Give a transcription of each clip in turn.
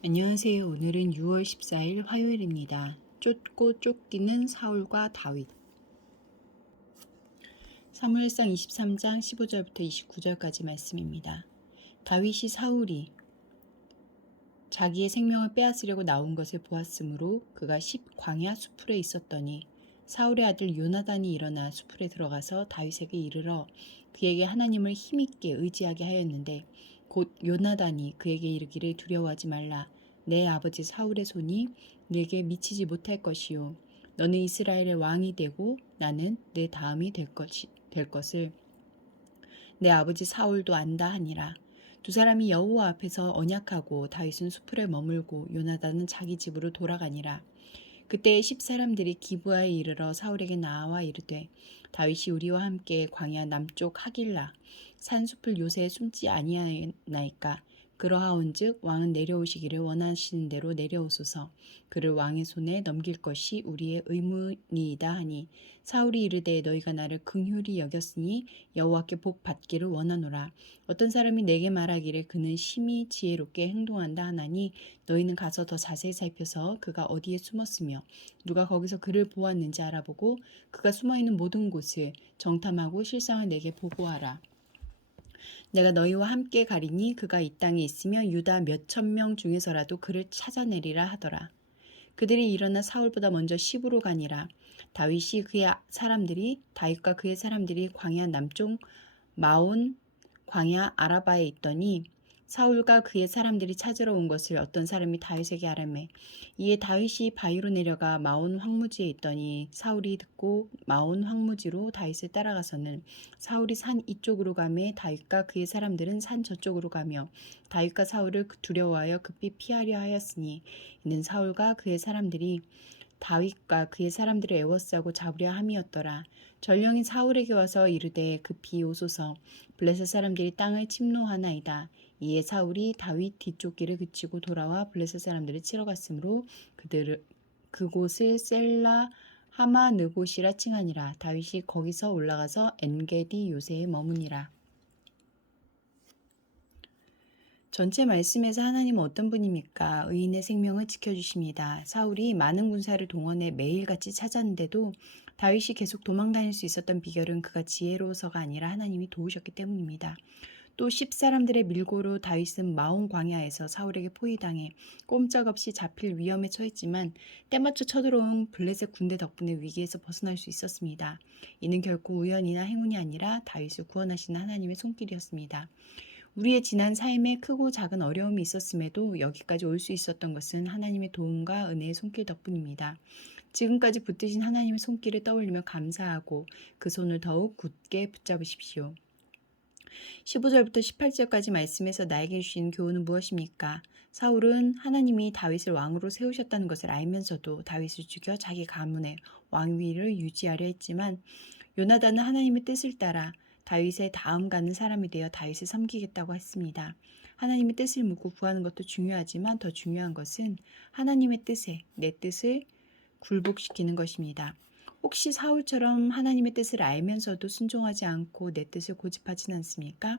안녕하세요. 오늘은 6월 14일 화요일입니다. 쫓고 쫓기는 사울과 다윗. 사무엘상 23장 15절부터 29절까지 말씀입니다. 다윗이 사울이 자기의 생명을 빼앗으려고 나온 것을 보았으므로 그가 광야 수풀에 있었더니 사울의 아들 요나단이 일어나 수풀에 들어가서 다윗에게 이르러 그에게 하나님을 힘있게 의지하게 하였는데 곧 요나단이 그에게 이르기를 두려워하지 말라. 내 아버지 사울의 손이 내게 미치지 못할 것이요 너는 이스라엘의 왕이 되고 나는 내 다음이 될 것을 내 아버지 사울도 안다 하니라. 두 사람이 여호와 앞에서 언약하고 다윗은 수풀에 머물고 요나단은 자기 집으로 돌아가니라. 그때 10사람들이 기브아에 이르러 사울에게 나와 이르되 다윗이 우리와 함께 광야 남쪽 하길라 산숲을 요새 숨지 아니하나이까. 그러하온즉 왕은 내려오시기를 원하시는 대로 내려오소서. 그를 왕의 손에 넘길 것이 우리의 의무니이다 하니 사울이 이르되 너희가 나를 긍휼히 여겼으니 여호와께 복 받기를 원하노라. 어떤 사람이 내게 말하기를 그는 심히 지혜롭게 행동한다 하나니 너희는 가서 더 자세히 살펴서 그가 어디에 숨었으며 누가 거기서 그를 보았는지 알아보고 그가 숨어있는 모든 곳을 정탐하고 실상을 내게 보고하라. 내가 너희와 함께 가리니 그가 이 땅에 있으며 유다 몇천 명 중에서라도 그를 찾아내리라 하더라. 그들이 일어나 사울보다 먼저 시부로 가니라. 다윗과 그의 사람들이 광야 남쪽 마온 광야 아라바에 있더니 사울과 그의 사람들이 찾으러 온 것을 어떤 사람이 다윗에게 아뢰매 이에 다윗이 바위로 내려가 마온 황무지에 있더니 사울이 듣고 마온 황무지로 다윗을 따라가서는 사울이 산 이쪽으로 가매 다윗과 그의 사람들은 산 저쪽으로 가며 다윗과 사울을 두려워하여 급히 피하려 하였으니 이는 사울과 그의 사람들이 다윗과 그의 사람들을 애워싸고 잡으려 함이었더라. 전령이 사울에게 와서 이르되 급히 오소서. 블레셋 사람들이 땅을 침노하나이다. 이에 사울이 다윗 뒤쪽 길을 그치고 돌아와 블레셋 사람들을 치러 갔으므로 그곳을 셀라 하마느곳이라 칭하니라. 다윗이 거기서 올라가서 엔게디 요새에 머무니라. 전체 말씀에서 하나님은 어떤 분입니까? 의인의 생명을 지켜주십니다. 사울이 많은 군사를 동원해 매일같이 찾았는데도 다윗이 계속 도망다닐 수 있었던 비결은 그가 지혜로워서가 아니라 하나님이 도우셨기 때문입니다. 또 10사람들의 밀고로 다윗은 마온 광야에서 사울에게 포위당해 꼼짝없이 잡힐 위험에 처했지만 때맞춰 쳐들어온 블레셋 군대 덕분에 위기에서 벗어날 수 있었습니다. 이는 결코 우연이나 행운이 아니라 다윗을 구원하시는 하나님의 손길이었습니다. 우리의 지난 삶에 크고 작은 어려움이 있었음에도 여기까지 올 수 있었던 것은 하나님의 도움과 은혜의 손길 덕분입니다. 지금까지 붙드신 하나님의 손길을 떠올리며 감사하고 그 손을 더욱 굳게 붙잡으십시오. 15절부터 18절까지 말씀에서 나에게 주신 교훈은 무엇입니까? 사울은 하나님이 다윗을 왕으로 세우셨다는 것을 알면서도 다윗을 죽여 자기 가문의 왕위를 유지하려 했지만 요나단은 하나님의 뜻을 따라 다윗의 다음 가는 사람이 되어 다윗을 섬기겠다고 했습니다. 하나님의 뜻을 묻고 구하는 것도 중요하지만 더 중요한 것은 하나님의 뜻에 내 뜻을 굴복시키는 것입니다. 혹시 사울처럼 하나님의 뜻을 알면서도 순종하지 않고 내 뜻을 고집하진 않습니까?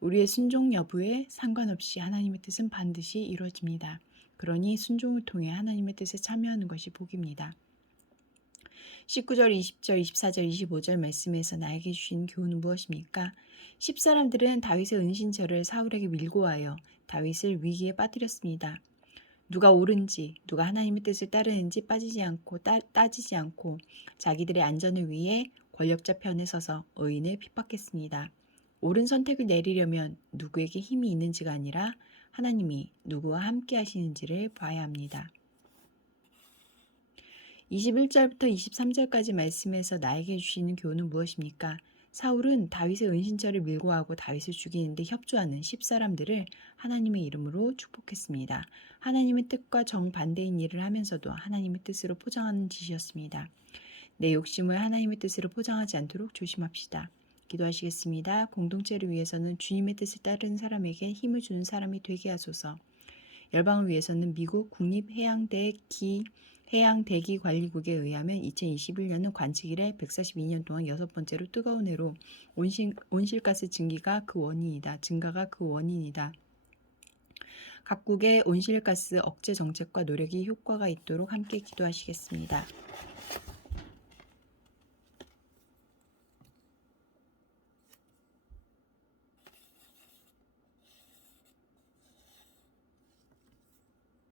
우리의 순종 여부에 상관없이 하나님의 뜻은 반드시 이루어집니다. 그러니 순종을 통해 하나님의 뜻에 참여하는 것이 복입니다. 19절, 20절, 24절, 25절 말씀에서 나에게 주신 교훈은 무엇입니까? 10사람들은 다윗의 은신처를 사울에게 밀고 와요. 다윗을 위기에 빠뜨렸습니다. 누가 옳은지, 누가 하나님의 뜻을 따르는지 따지지 않고 자기들의 안전을 위해 권력자 편에 서서 의인을 핍박했습니다. 옳은 선택을 내리려면 누구에게 힘이 있는지가 아니라 하나님이 누구와 함께 하시는지를 봐야 합니다. 21절부터 23절까지 말씀에서 나에게 주시는 교훈은 무엇입니까? 사울은 다윗의 은신처를 밀고 하고 다윗을 죽이는데 협조하는 10사람들을 하나님의 이름으로 축복했습니다. 하나님의 뜻과 정반대인 일을 하면서도 하나님의 뜻으로 포장하는 짓이었습니다. 내 욕심을 하나님의 뜻으로 포장하지 않도록 조심합시다. 기도하시겠습니다. 공동체를 위해서는 주님의 뜻을 따르는 사람에게 힘을 주는 사람이 되게 하소서. 열방을 위해서는 미국 해양대기관리국에 의하면 2021년은 관측 이래 142년 동안 6번째로 뜨거운 해로 온실가스 증가가 그 원인이다. 각국의 온실가스 억제 정책과 노력이 효과가 있도록 함께 기도하시겠습니다.